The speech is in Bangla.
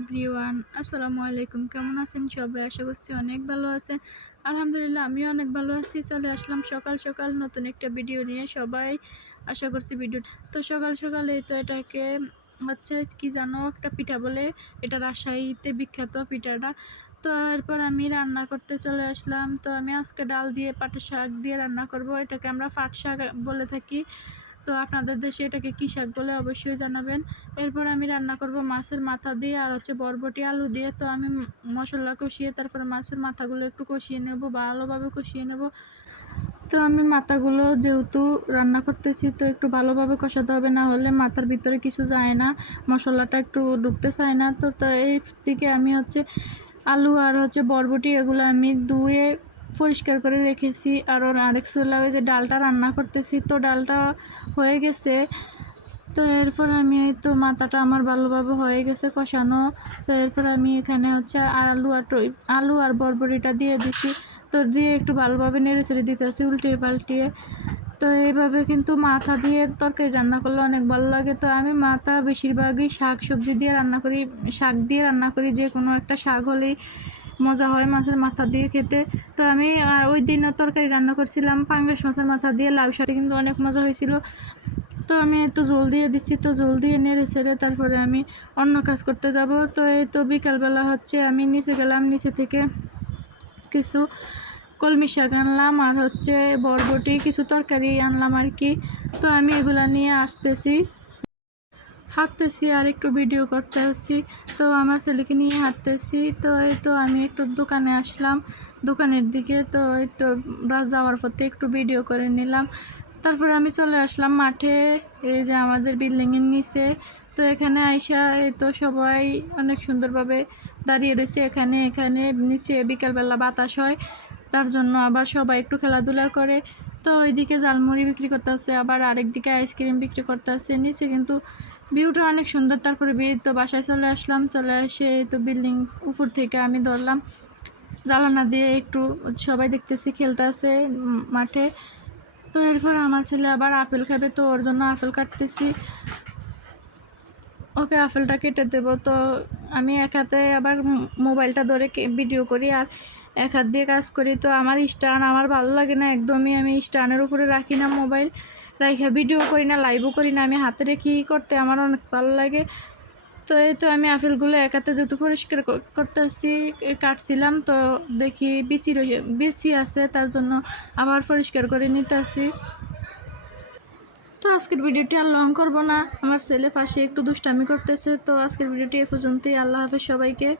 এভরিওয়ান, আসসালামু আলাইকুম। কেমন আছেন সবাই? আশা করছি অনেক ভালো আছেন। আলহামদুলিল্লাহ আমিও অনেক ভালো আছি। চলে আসলাম সকাল সকাল নতুন একটা ভিডিও নিয়ে। সবাই আশা করছি ভিডিও তো সকাল সকাল এই তো এটাকে হচ্ছে কি জানো একটা পিঠা বলে, এটা রাজশাহীতে বিখ্যাত পিঠাটা। তো এরপর আমি রান্না করতে চলে আসলাম। তো আমি আজকে ডাল দিয়ে পাটের শাক দিয়ে রান্না করব। এটাকে আমরা পাট শাক বলে থাকি। তো আপনাদের দেশে এটাকে কী শাক বলে অবশ্যই জানাবেন। এরপর আমি রান্না করব মাছের মাথা দিয়ে আর হচ্ছে বরবটি আলু দিয়ে। তো আমি মশলা কষিয়ে তারপরে মাছের মাথাগুলো একটু কষিয়ে নেব, ভালোভাবে কষিয়ে নেব। তো আমি মাথাগুলো যেহেতু রান্না করতেছি তো একটু ভালোভাবে কষাতে হবে, না হলে মাথার ভিতরে কিছু যায় না, মশলাটা একটু ঢুকতে চায় না। তো এই দিকে আমি হচ্ছে আলু আর হচ্ছে বরবটি এগুলো আমি ধুয়ে পরিষ্কার করে রেখেছি। আর আরেক চুলা ওই যে ডালটা রান্না করতেছি, তো ডালটা হয়ে গেছে। তো এরপর আমি এই তো মাথাটা আমার ভালোভাবে হয়ে গেছে কষানো। তো এরপর আমি এখানে হচ্ছে আলু আর বরবটিটা দিয়ে দিচ্ছি। তো দিয়ে একটু ভালোভাবে নেড়ে ছেড়ে দিতে হচ্ছে উল্টিয়ে পাল্টিয়ে। তো এইভাবে কিন্তু মাথা দিয়ে তরকারি রান্না করলে অনেক ভালো লাগে। তো আমি মাথা বেশিরভাগই শাক সবজি দিয়ে রান্না করি, শাক দিয়ে রান্না করি। যে কোনো একটা শাক হলেই মজা হয় মাছের মাথা দিয়ে খেতে। তো আমি ওই দিনও তরকারি রান্না করছিলাম পাঙ্গাস মাছের মাথা দিয়ে, লাউ শাকে কিন্তু অনেক মজা হয়েছিল। তো আমি তো জল দিয়ে দিচ্ছি, তো জল দিয়ে নেড়ে ছেড়ে তারপরে আমি অন্য কাজ করতে যাব। তো এই তো বিকালবেলা হচ্ছে আমি নিচে গেলাম, নিচে থেকে কিছু কলমি শাক আনলাম আর হচ্ছে বরবটি কিছু তরকারি আনলাম আর কি। তো আমি এগুলা নিয়ে হাঁটতেছি আর একটু ভিডিও করতে আসছি। তো আমার ছেলেকে নিয়ে হাঁটতেছি। তো এই তো আমি একটু দোকানে আসলাম, দোকানের দিকে। তো একটু যাওয়ার পথে একটু ভিডিও করে নিলাম। তারপরে আমি চলে আসলাম মাঠে, এই যে আমাদের বিল্ডিংয়ের নিচে। তো এখানে আইসা এই তো সবাই অনেক সুন্দরভাবে দাঁড়িয়ে রয়েছে এখানে এখানে নিচে বিকালবেলা বাতাস হয়, তার জন্য আবার সবাই একটু খেলাধুলা করে। তো ওইদিকে ঝালমুড়ি বিক্রি করতে আছে, আবার আরেকদিকে আইসক্রিম বিক্রি করতে আছে নিচে, কিন্তু ভিউটা অনেক সুন্দর। তারপরে তো বাসায় চলে আসলাম, চলে এসে তো বিল্ডিং উপর থেকে আমি ধরলাম জ্বালানা দিয়ে একটু সবাই দেখতেছি খেলতে আছে মাঠে। তো এরপর আমার ছেলে আবার আপেল খাবে, তো ওর জন্য আপেল কাটতেছি, ওকে আপেলটা কেটে দেবো। তো আমি এক হাতে আবার মোবাইলটা ধরে ভিডিও করি আর এক হাত দিয়ে কাজ করি। তো আমার স্ট্যান্ড আমার ভালো লাগে না একদমই, আমি স্ট্যান্ডের উপরে রাখি না মোবাইল, রাখা ভিডিও করি না, লাইভও করি না, আমি হাতে রেখে করতে আমার অনেক ভালো লাগে। তো এই তো আমি আপেলগুলো এক হাতে যেহেতু পরিষ্কার করতেছি কাটছিলাম, তো দেখি বিচি আছে, তার জন্য আবার পরিষ্কার করে নিতেছি। তো আজকের ভিডিওটি আর লং করবো না, আমার ছেলে পাশে একটু দুষ্টামি করতেছে। তো আজকের ভিডিওটি এ পর্যন্তই। আল্লাহ হাফেজ সবাইকে।